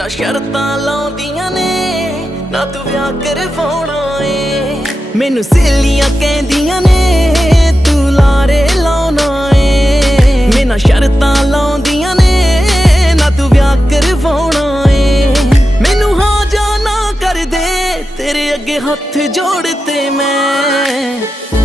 ना शर्तां लाउंदियां ने ना तू विआह करवाउणा ए। मैनू सहेलियां कहंदियां ने तू लारे लाउणा ए। मैं ना शर्तां लाउंदियां ने ना तू विआह करवाउणा ए। मैनू हाँ जा ना कर दे तेरे अगे हथ जोड़ते मैं।